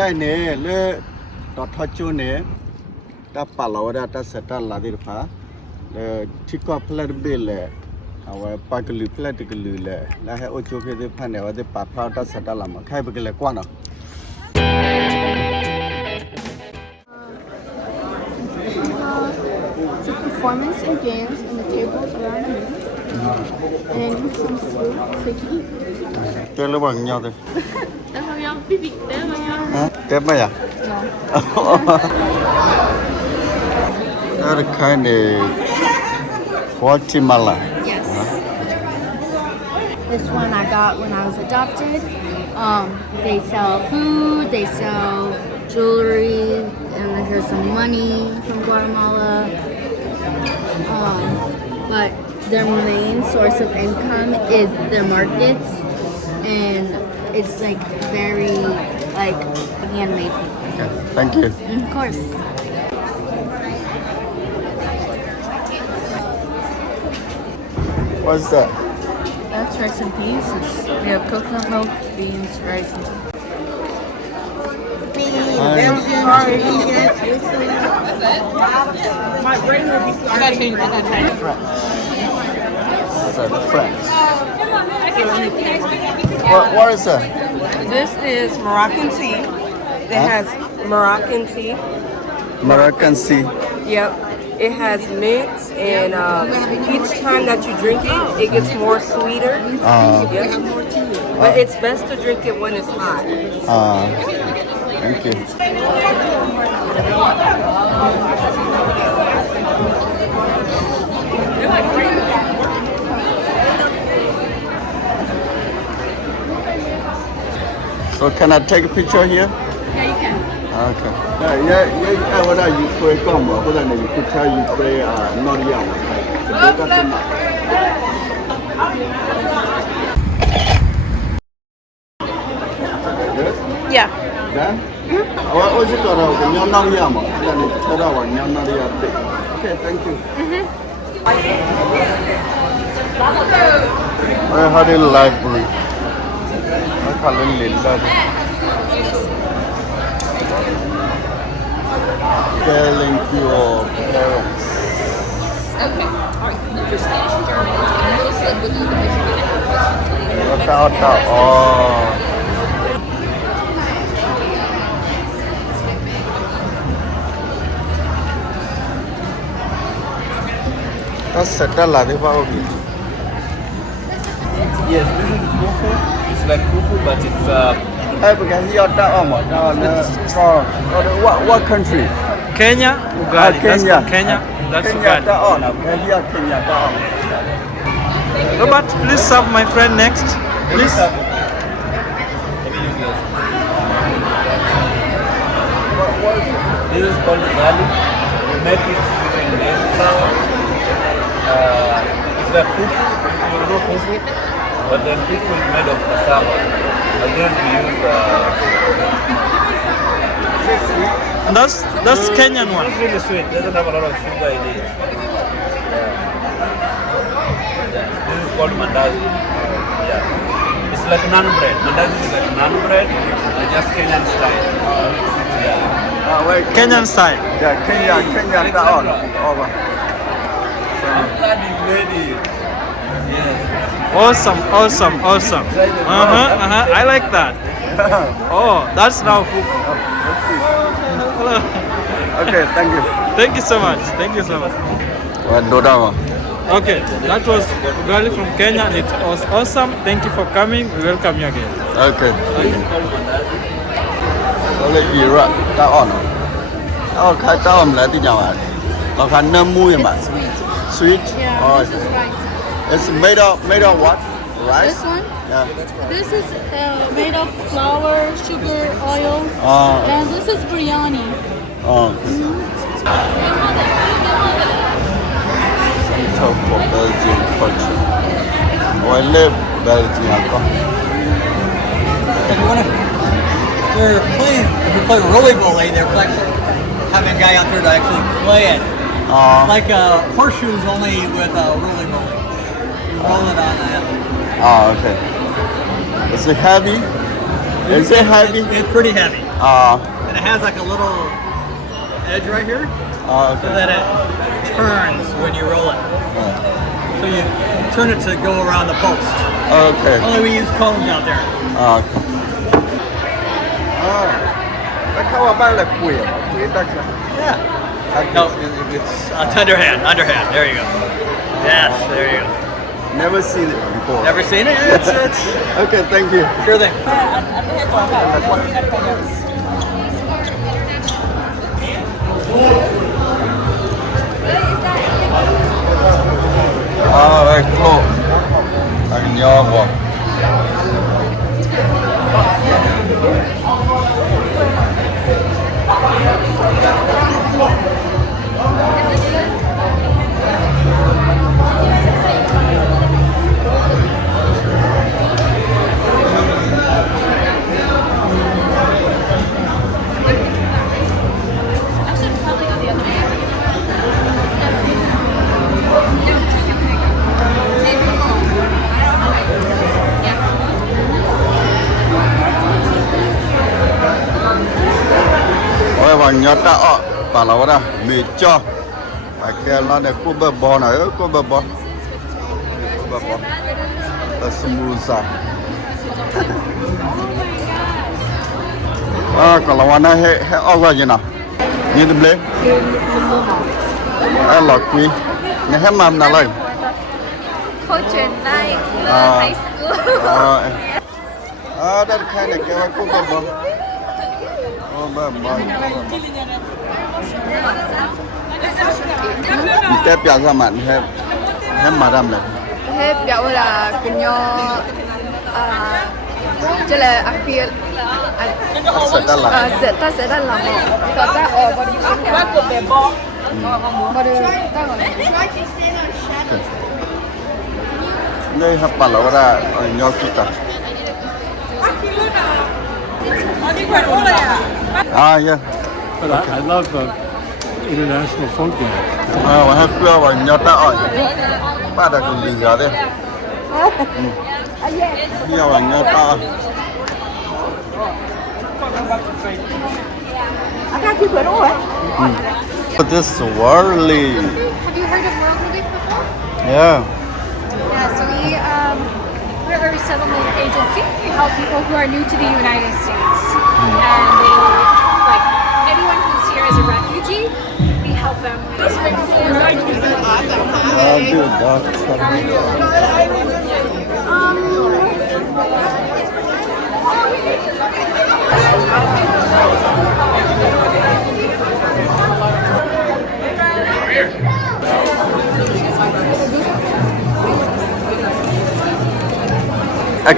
nhai nè lơ đọt thọ chú nè ta bà lò ra ta sẽ ta là đi phá lơ chỉ có plei bê lệ à bà cái lư plei cái lư lệ là hay ô chú cái đi phá này và bà phá ta sẽ ta làm mà khai bê cái lệ quan à to performance and games and the tables around here. And some food so you can eat. chơi lúc bằng nhau thôi Tết bao nhiêu? Quý vị Tết bao nhiêu? hả Tết mấy à đó là khai này Guatemala. Yes. This one I got when I was adopted. They sell food, they sell jewelry, and here's some money from Guatemala. But their main source of income is their markets, and it's like very like handmade. Okay, thank you. Of course. What's that? That's rice and peas. We have coconut milk, beans, rice, and my brain will be starting. What's that? France. What is that? This is Moroccan tea. It has Moroccan tea. Moroccan Sea. Yep. It has mint, and each time that you drink it, it gets more sweeter. Yep. But it's best to drink it when it's hot. Thank you. So can I take a picture here? Yeah, you can. Okay. Yeah. What are you play gum? What are you could tell you play not young? Yeah. Then? What was it called? Not young. Okay, thank you. How do you library? I can't library. Telling your parents. Okay. All right. For Spanish and German, it's English language because you're going to have That's settled là thế bao nhiêu? Yes, this is fufu. It's like fufu, but it's Hey, because you're what country? Kenya, Ugali. That's Kenya. from Kenya. That's Kenya. Ugali. Kenya. Robert, please serve my friend next. Please. let me use this. This is called ugali. We make it using maize flour. It's like fufu. You know fufu, but then fufu is made of cassava. Again, we use. That's Kenyan one. It's really sweet. It doesn't have a lot of sugar in it. This is called mandazi. Yeah. It's like naan bread. Mandazi is like naan bread, but just Kenyan style. Yeah. Wait. Kenyan style. Yeah, Kenya. I'm glad you made it. Yes. Awesome. I like that. Oh, that's now food. Hello. Okay, thank you. Thank you so much. Dodama. Okay, that was Ugali from Kenya, and it was awesome. Thank you for coming. We welcome you again. Okay.Ole Iraq ta on. Khai ta on lại thì nhau à. Nó khai nấm muối mà. Sweet. Yeah, Oh, this is rice. it's made of what? Rice? This one? Yeah. This is made of flour, sugar, oil, and this is biryani. Some for Belgian culture. I live Belgium. If you're playing rolly, they're actually having a guy out there to actually play it. Like horseshoes only with rolly. You roll it on that. Okay. Is it heavy? Is it heavy? It's pretty heavy. Uh, And it has like a little edge right here, so okay. that it turns when you roll it. So you turn it to go around the post. Okay. Only we use cones out there. Cái khâu bao là quỷ ta Yeah. No, it's underhand. There you go. Yes, there you go. Never seen it before. Never seen it? It's Okay, thank you. sure thing. Đây, khô. Thằng nho vào. Ôi bằng nhớ ta ọ, bà lão đó, mì cho. Phải kia nó để cô bơ bò này, cô bơ bò. Cô bơ bò. Smooth. Còn là nó hệ ọ vào gì nào? Như thế này. Lọt quý. Nghe hết mầm nào lên. Cô chuyển đây lên high school. Đây khai này kêu cô bơ bò. Cô bơ bò. Tép bia ra mặn hết mà đâm này. Hết biểu là cái nho chứ là akhir ta sẽ làm một ta ở vào đi qua cuộc bè bò baru ta gọi Đây hấp bà lão ra nho kita. Yeah. But I love international folk dance. Và hết cưa vào nho ta ỏi. Ba đã cùng đi ra đây. Nho vào nho ta. This is worldly. Have you heard of World Relief before? Yeah. Yeah, so we're a resettlement agency. We help people who are new to the United States. And they, like, anyone who's here as a refugee, we help them.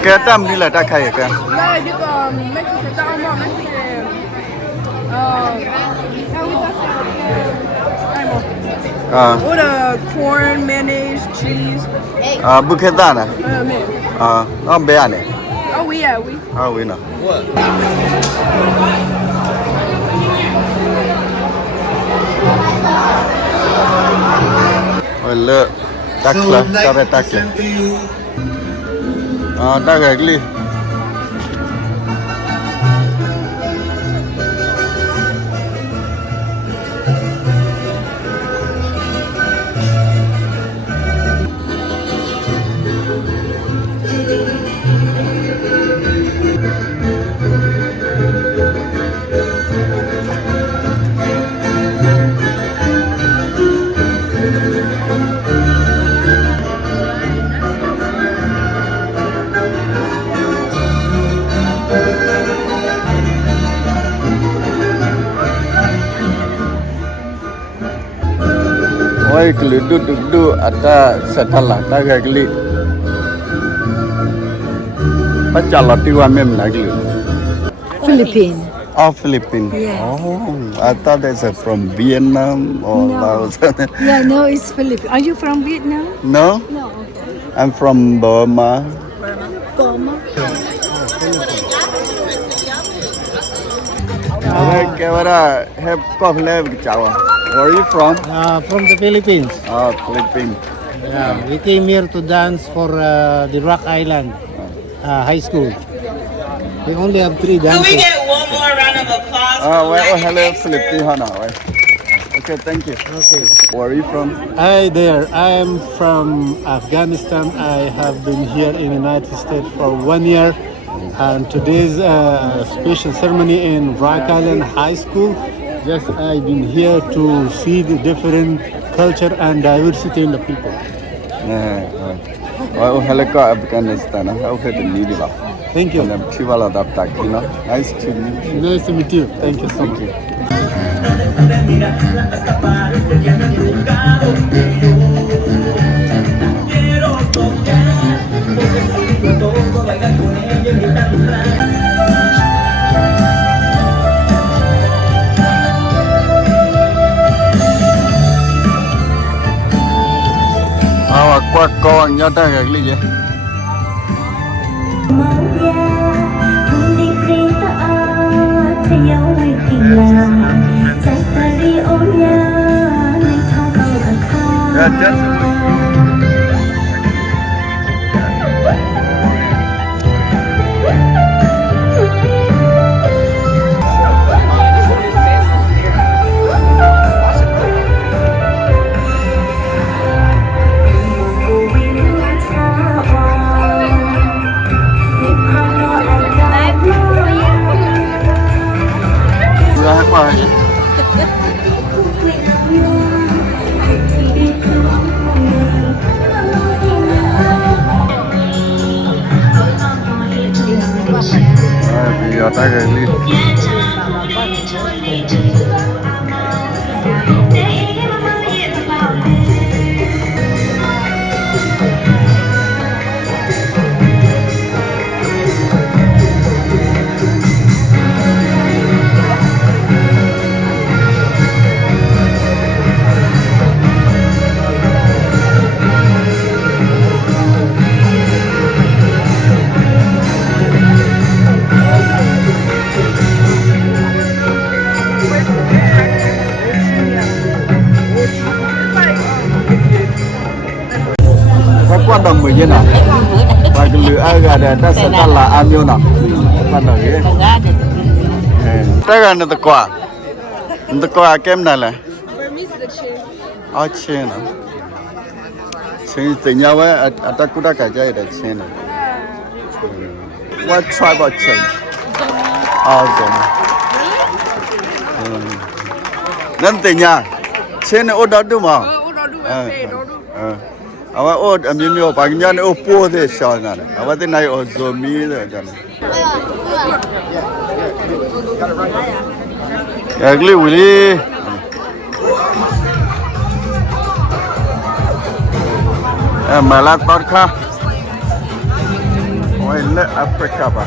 Cái tâm đi là ta khai cái. Yeah, you can make it down more, make it. What a corn, mayonnaise, cheese. Bữa cái ta này. Nó bé này. Oh, yeah, we. We know. Ôi lợ. Tắc là, ta phải tắc kìa. Ta gạch đi. Oi duduk ada setelah taga geli. Baca latihan mem lagi. Philippines. Oh, Philippines. Yes. Oh, I thought it's from Vietnam or Laos. Yeah, no, it's Philippines. Are you from Vietnam? No, No. I'm from Burma. Burma. Kevara have coffee level chawa. Where are you from? From the Philippines. Oh, Philippines. Yeah, we came here to dance for the Rock Island High School. We only have 3 dancers. Can we get one more round of applause? Well, hello, Philippine Hana. Okay, thank you. Okay. Where are you from? Hi there. I am from Afghanistan. I have been here in the United States for 1 year. And today's special ceremony in Rock Island High School. Just I've been here to see the different culture and diversity in the people. Well, hello, Afghanistan. How are you? Thank you. Nice to meet you. Nice to meet you. Thank you so much. Qua con nhớ ta cái gì? Giờ ta gửi đi. Quan đồng người dân à? Và cái lửa ai gà để ta sẽ ta là ăn nhiêu nào? Quan đồng ấy. Ta gà nó ta quả kem này là. Chin à? Chin tình nhau ấy, ta cũng đã cả chơi để chin này. What tribe of chin? Nên tình nhau, chin này ô đó đúng không? Awa od amimio pagnya ne opo de shana ne awa te nai o zomi de jan agli wili mala torka oi le Africa ba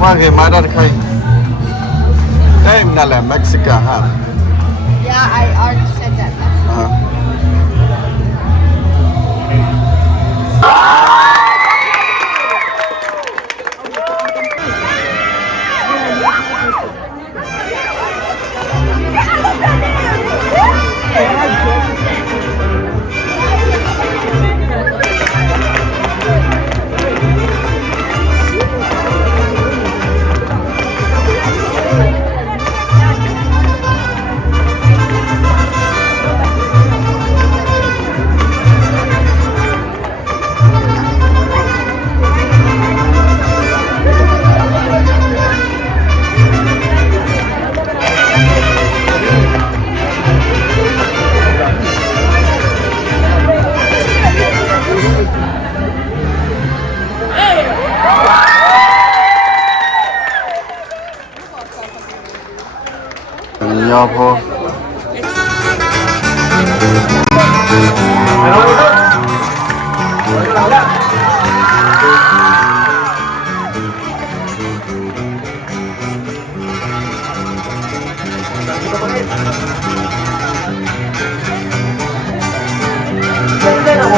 Qua cái máy đó khai. Đây là Mexico ha. Yeah, I already said that. Nyapo.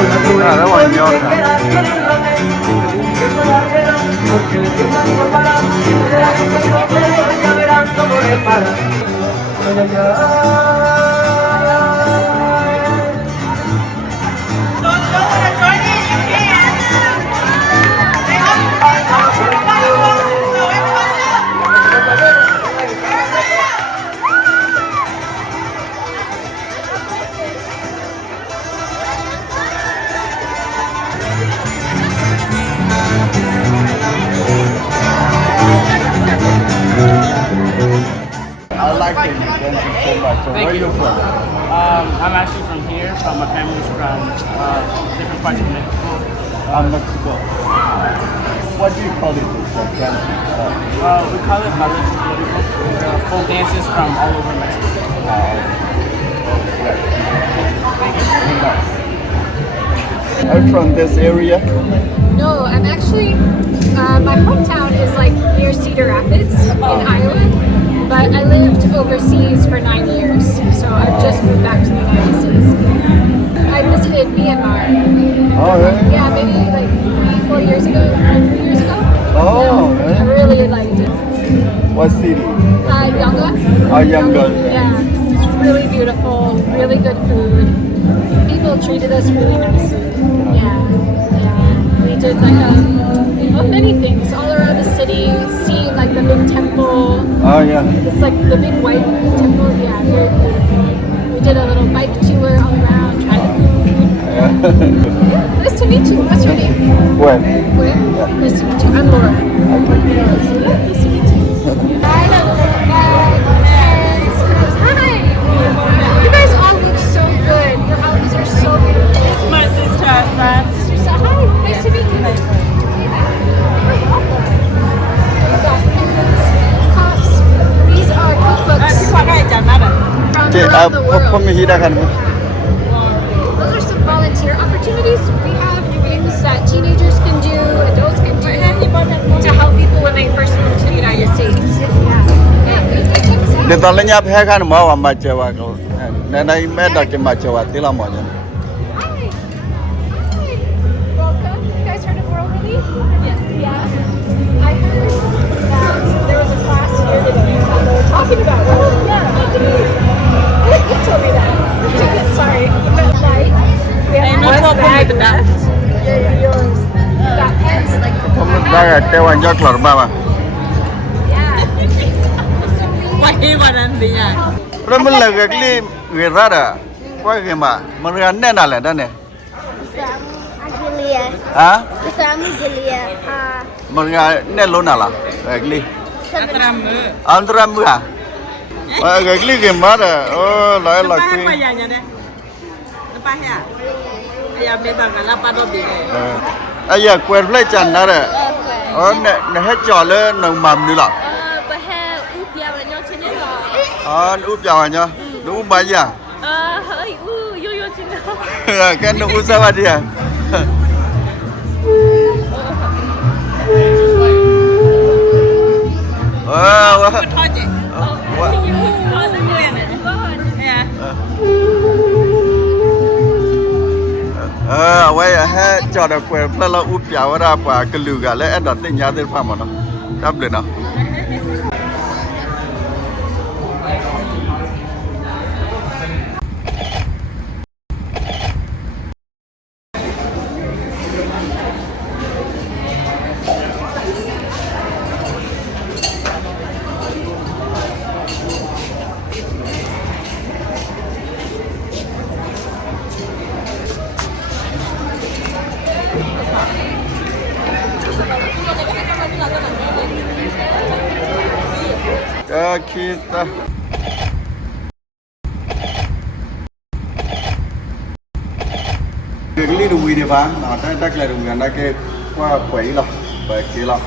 đó là nhon I like it dancing so much. So where are you from? I'm actually from here, from my family's from different parts of Mexico. Mexico. What do you call it? Dancing? We call it ballet folklorico. Folk dances from all over Mexico. Are you from this area? No, I'm actually, my hometown is like near Cedar Rapids in Iowa, but I lived overseas for 9 years, so I've just moved back to the United States. I visited Myanmar. Oh, really? Yeah, maybe like 3 years ago. Oh, Yeah, I really liked it. what city? Yangon. Oh, Yangon. Yeah, it's really beautiful, really good food. People treated us really nicely. Yeah. We did like many things all around the city, seeing like the big temple. Oh, yeah. It's like the big white temple. Yeah, very beautiful. We did a little bike tour all around, tried the food. Yeah, nice to meet you. What's your name? Where? Where? Nice to meet you. I'm Laura. Nice to meet you. Hi. You guys all look so good. Your outfits are so beautiful. It's my sister, son. Sister, hi. Nice to meet you. Cups. These are cookbooks from around the world. Those are some volunteer opportunities we have, things that teenagers can do, adults can do to help people when they first move to the United States. Để tao lấy nháp hết khăn mà mà chơi vào cô. Nên đây mấy đặc cái mà chơi vào tí là mọi người. Hi. Welcome. You guys heard of World Relief? Yeah. I heard that there was a class here today that they were talking about World Relief. Yeah, you told me that. Sorry. Like, we have one bag left. Yeah, yours. We got pens like Không biết đây chơi vào nhát lợn ba mà. Rồi mình là cái người ra đó. Qua cái mà mình ăn nên là đó nè. Julia. Hả? Bersama Julia. Mình ăn nên luôn là cái antara mưa à? Cái mà đó. Oh, lại là cái. Ai giờ quên lấy chân đó rồi. Nè hết trò lên nồng mầm nữa là. Úp vào nhá. Đúng không bà nhá? Cái nó úp sao đi à? Vậy hết cho được quên là úp vào ra và cái lửa gà lấy ăn đặt tên nhà tên phạm mà nó đáp được nào. Kita cái ly đồ mì đi ba, nó đã đắc lại đồ ngàn đã cái qua quẩy lắm, quẩy kia lắm,